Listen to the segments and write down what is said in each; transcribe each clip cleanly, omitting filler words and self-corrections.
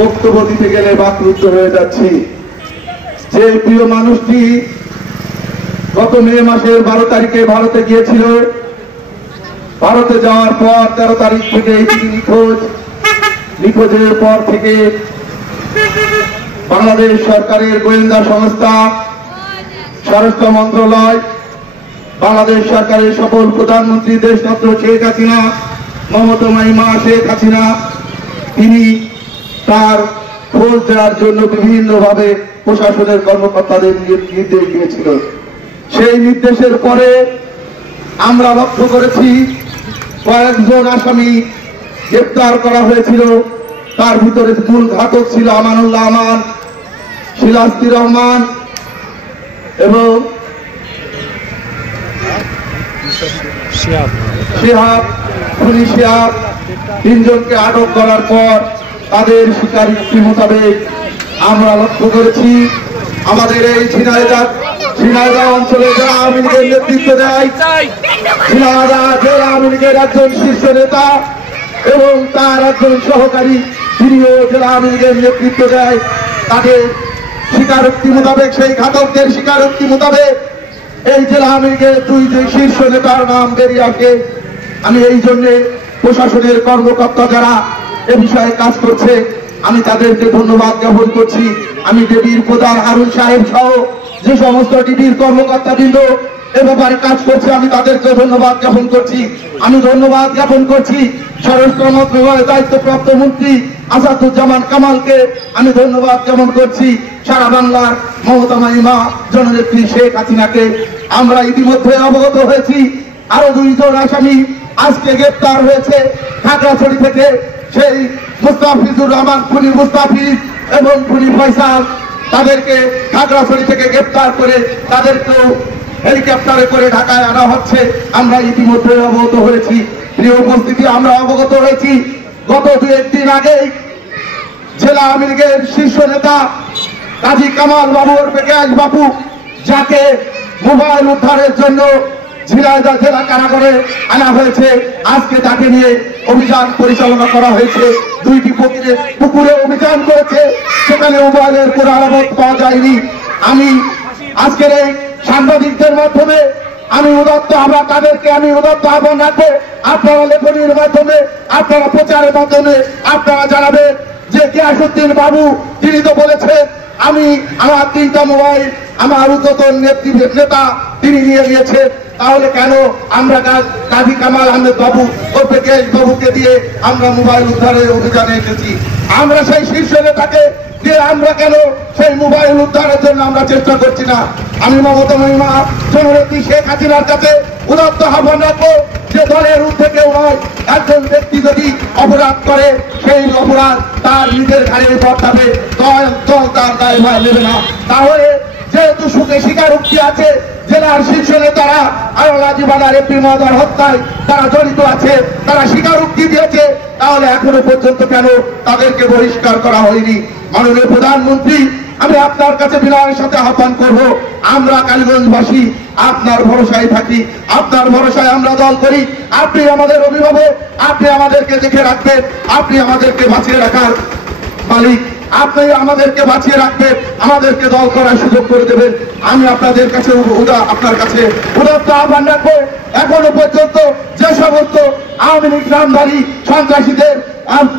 বক্তব্য দিতে গেলে বাকরুদ্ধ হয়ে যাচ্ছি। যে প্রিয় মানুষটি গত মে মাসের 12 তারিখে ভারতে গিয়েছিল, ভারতে যাওয়ার পর 13 তারিখ থেকে তিনি নিখোঁজের পর থেকে বাংলাদেশ সরকারের গোয়েন্দা সংস্থা, স্বরাষ্ট্র মন্ত্রণালয়, বাংলাদেশ সরকারের সফল প্রধানমন্ত্রী দেশরত্ন শেখ হাসিনা, মমতাময়ী মা শেখ হাসিনা, তিনি তার খোঁজ দেওয়ার জন্য বিভিন্নভাবে প্রশাসনের কর্মকর্তাদের নির্দেশ দিয়েছিল। সেই নির্দেশের পরে আমরা লক্ষ্য করেছি কয়েকজন আসামি গ্রেপ্তার করা হয়েছিল। তার ভিতরে মূল ঘাতক ছিল আমানুল্লাহ আমান, শিলাস্তি রহমান এবং খুনি শিহাব। তিনজনকে আটক করার পর তাদের স্বীকারোক্তি মোতাবেক আমরা লক্ষ্য করেছি আমাদের এই ঝিনাইদহ অঞ্চলে যারা আওয়ামী লীগের নেতৃত্ব দেয়, ঝিনাইদহ জেলা আওয়ামী লীগের একজন শীর্ষ নেতা এবং তার একজন সহকারী, তিনিও জেলা আওয়ামী লীগের নেতৃত্ব দেয়, তাদের স্বীকারোক্তি মোতাবেক, সেই ঘাতকদের স্বীকারোক্তি মোতাবেক এই জেলা আওয়ামী লীগের 2 শীর্ষ নেতার নাম বেরিয়ে আসে। আমি এই জন্যে প্রশাসনের কর্মকর্তা যারা এ বিষয়ে কাজ করছে আমি তাদেরকে ধন্যবাদ জ্ঞাপন করছি। আমি ডিবির প্রধান হারুন সাহেব সহ যে সমস্ত ডিবির কর্মকর্তাবৃন্দ এ ব্যাপারে কাজ করছে আমি তাদেরকে ধন্যবাদ জ্ঞাপন করছি। আমি ধন্যবাদ জ্ঞাপন করছি স্বরাষ্ট্র মন্ত্রণালয়ের দায়িত্বপ্রাপ্ত মন্ত্রী আসাদুজ্জামান কামালকে আমি ধন্যবাদ জ্ঞাপন করছি। সারা বাংলার মমতাময়ী মা জননেত্রী শেখ হাসিনাকে আমরা ইতিমধ্যে অবগত হয়েছি আরো 2 জন আসামি আজকে গ্রেপ্তার হয়েছে খাগড়াছড়ি থেকে। সেই মুস্তাফিজুর রহমান, খুনি মুস্তাফিজ এবং খুনি ফয়সাল, তাদেরকে খাগড়াছড়ি থেকে গ্রেপ্তার করে তাদেরকেও হেলিকপ্টারে করে ঢাকায় আনা হচ্ছে আমরা ইতিমধ্যে অবগত হয়েছি। প্রিয় উপস্থিতি, আমরা অবগত হয়েছি গত 2-1 দিন আগেই জেলা আওয়ামী লীগের শীর্ষ নেতা কাজী কামাল বাবুর বেকাশ বাবু, যাকে মোবাইল উদ্ধারের জন্য ঝিনাইদহ জেলা কারাগারে আনা হয়েছে, আজকে তাকে নিয়ে অভিযান পরিচালনা করা হয়েছে। 2টি পুকুরে অভিযান করেছে, সেখানে মোবাইলের কোনো আলামত পাওয়া যায়নি। আমি আজকের এই সাংবাদিকদের মাধ্যমে আমি উদাত্ত আহ্বান রাখবো, আপনারা লেখনীর মাধ্যমে, আপনারা প্রচারের মাধ্যমে আপনারা জানাবেন যে গিয়াসউদ্দিন বাবু তিনি তো বলেছেন আমি আমার 3টা মোবাইল আমার উদ্যতন নেতা তিনি নিয়ে গিয়েছেন, তাহলে কেন আমরা কাজী কামাল আহমেদ বাবু ও বেকেশ বাবুকে দিয়ে আমরা মোবাইল উদ্ধারের অভিযানে এসেছি? আমরা সেই শীর্ষ নেতাকে দিয়ে আমরা কেন সেই মোবাইল উদ্ধারের জন্য আমরা চেষ্টা করছি না? আমি মমতাময়ী মা জননেত্রী শেখ হাসিনার কাছে উদাত্ত আহ্বান রাখবো যে দলের ঊর্ধ্বে কেউ নয়, একজন ব্যক্তি যদি অপরাধ করে সেই অপরাধ তার নিজের ঘাড়ে বর্তাবে, দল তার দায়ভার নেবে না। তাহলে যেহেতু সুখে স্বীকারোক্তি আছে জেলার শীর্ষ নেতারা আওলাজি বাজার এমপি মহোদয়ের হত্যায় তারা জড়িত আছে, তারা স্বীকারোক্তি দিয়েছে, তাহলে এখনো পর্যন্ত কেন তাদেরকে বহিষ্কার করা হয়নি? মাননীয় প্রধানমন্ত্রী, আমি আপনার কাছে বিনয়ের সাথে আহ্বান করব, আমরা কালীগঞ্জবাসী আপনার ভরসায় থাকি, আপনার ভরসায় আমরা দল করি। আপনি আমাদের অভিভাবক, আপনি আমাদেরকে দেখে রাখবেন, আপনি আমাদেরকে বাঁচিয়ে রাখার মালিক, আপনি আমাদেরকে বাঁচিয়ে রাখবেন, আমাদেরকে দল করার সুযোগ করে দেবেন। আমি আপনাদের কাছে আপনার কাছে উদাত্ত আহ্বান রাখবো, এখনো পর্যন্ত যে সমস্ত আওয়ামী লীগ নামধারী সন্ত্রাসীদের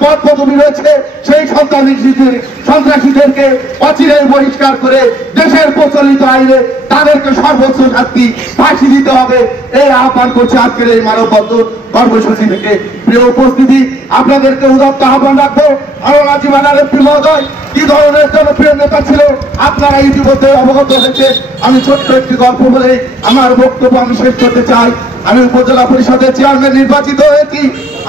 পদ পদবি রয়েছে সেই সন্ত্রাসীদেরকে অচিরেই বহিষ্কার করে দেশের প্রচলিত আইনে তাদেরকে সর্বোচ্চ শাস্তি ফাঁসি দিতে হবে, এই আহ্বান করছে আজকের এই মানববন্ধন কর্মসূচি থেকে। প্রিয় উপস্থিতি, আপনাদেরকে উদাত্ত আহ্বান রাখবো, আওলাজি বাজার এমপি মহোদয় কি ধরনের জনপ্রিয় নেতা ছিল আপনারা ইতিমধ্যে অবগত হয়েছে। আমি ছোট্ট একটি গল্প বলে আমার বক্তব্য আমি শেষ করতে চাই। আমি উপজেলা পরিষদের চেয়ারম্যান নির্বাচিত হয়েছি,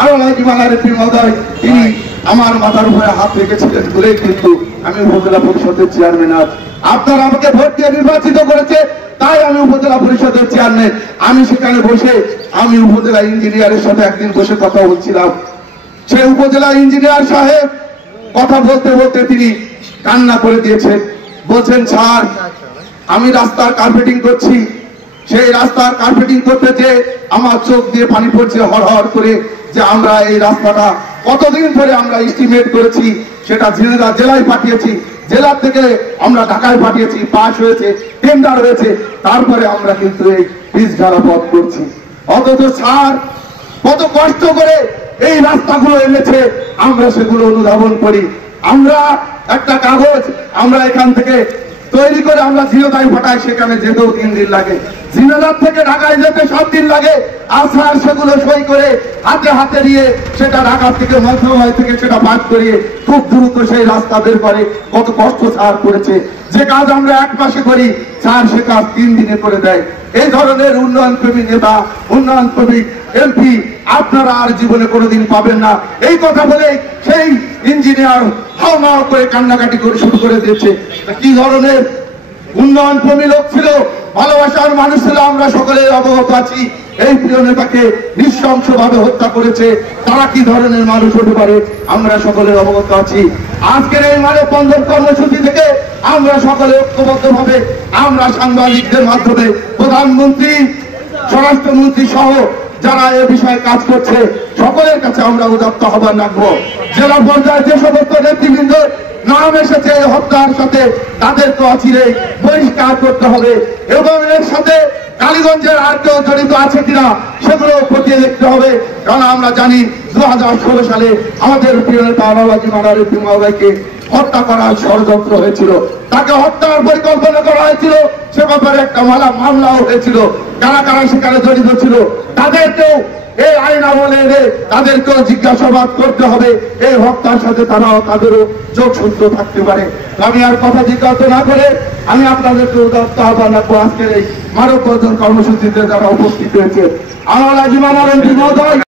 আওলাজি বাজার এমপি মহোদয় তিনি আমার মাথার উপরে হাত রেখেছিলেন বলেই কিন্তু আমি উপজেলা পরিষদের চেয়ারম্যান। আজ আপনারা আমাকে ভোট দিয়ে নির্বাচিত করেছে, তাই আমি উপজেলা পরিষদের চেয়ারম্যান। আমি সেখানে বসে আমি উপজেলা ইঞ্জিনিয়ারের সাথে একদিন বসে কথা বলছিলাম। সেই উপজেলা ইঞ্জিনিয়ার সাহেব কথা বলতে বলতে তিনি কান্না করে দিয়েছেন, বলছেন স্যার আমি রাস্তার কার্পেটিং করছি, সেই রাস্তার কার্পেটিং করতে যে আমার চোখ দিয়ে পানি পড়ছে হর হর করে, যে আমরা এই রাস্তাটা কতদিন ধরে আমরা এস্টিমেট করেছি, সেটা জেলায় পাঠিয়েছি, জেলা থেকে আমরা ঢাকায় পাঠিয়েছি, পাস হয়েছে, টেন্ডার হয়েছে, তারপরে আমরা কিন্তু এই পিচ ঢালা পথ করছি। অথচ স্যার কত কষ্ট করে এই রাস্তাগুলো এনেছে, আমরা সেগুলো অনুধাবন করি। আমরা একটা কাগজ আমরা এখান থেকে তৈরি করে আমরা ঝিনাইদহ পাঠাই, সেখানে যেতেও 3 দিন লাগে। ঝিনাইদহ থেকে ঢাকায় যেতে 7 দিন লাগে। আর স্যার সেগুলো সই করে হাতে হাতে নিয়ে সেটা ঢাকা থেকে মন্ত্রণালয় থেকে সেটা পাস করিয়ে খুব দ্রুত সেই রাস্তা বের করে। কত কষ্ট স্যার করেছে। যে কাজ আমরা 1 মাসে করি, স্যার সে কাজ 3 দিনে করে দেয়। এই ধরনের উন্নয়ন প্রেমী নেতা, উন্নয়ন প্রেমী এমপি আপনারা আর জীবনে কোনোদিন পাবেন না। এই কথা বলে সেই ইঞ্জিনিয়ার হাওয়া করে কান্নাকাটি করে শুরু করে দিয়েছে। কি ধরনের উন্নয়ন প্রেমী লোক ছিল, ভালোবাসার মানুষ ছিল, আমরা সকলে অবগত আছি। এই প্রিয় নেতাকে নৃশংসভাবে হত্যা করেছে, তারা কি ধরনের মানুষ হতে পারে আমরা সকলে অবগত আছি। আজকের এই মানববন্ধন কর্মসূচি থেকে আমরা সকলে ঐক্যবদ্ধভাবে আমরা সাংবাদিকদের মাধ্যমে প্রধানমন্ত্রী, স্বরাষ্ট্রমন্ত্রী সহ যারা এ বিষয়ে কাজ করছে সকলের কাছে আমরা উদাত্ত আহ্বান রাখবো। জেলা পর্যায়ে যে সমস্ত নেতৃবৃন্দ নাম এসেছে হত্যার সাথে, তাদেরকে অচিরে বহিষ্কার করতে হবে এবং এর সাথে কালীগঞ্জের আর কেউ জড়িত আছে কিনা সেগুলো খতিয়ে দেখতে হবে। কারণ আমরা জানি 2016 সালে আমাদের প্রিয় নেতা বাবাজি মারার ভাইকে হত্যা করার ষড়যন্ত্র হয়েছিল, তাকে হত্যার পরিকল্পনা করা হয়েছিল, সে ব্যাপারে একটা মামলাও হয়েছিল। কারা কারা সেখানে জড়িত ছিল তাদেরকেও এই আইন আমলে এনে তাদেরকেও জিজ্ঞাসাবাদ করতে হবে। এই হত্যার সাথে তাদেরও যোগসূত্র থাকতে পারে। আমি আর কথা জিজ্ঞাসা না করে আমি আপনাদেরকে উদাত্ত আহ্বান রাখবো। আজকের এই মানববন্ধন কর্মসূচিতে যারা উপস্থিত হয়েছে, আমার আজিমা মহোদয়